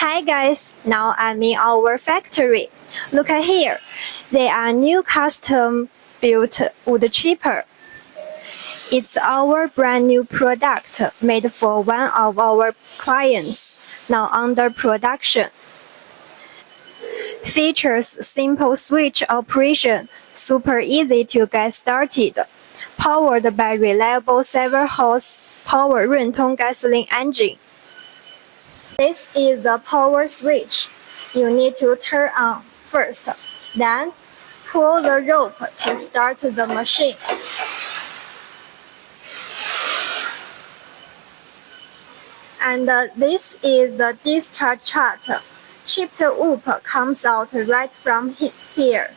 Hi guys, now I'm in our factory. Look at here. They are new custom built wood chipper. It's our brand new product made for one of our clients, now under production. Features simple switch operation, super easy to get started. Powered by reliable 7-horsepower 润通 gasoline engine. This is the power switch. You need to turn on first, then pull the rope to start the machine. And this is the discharge chart. Chipped wood comes out right from here.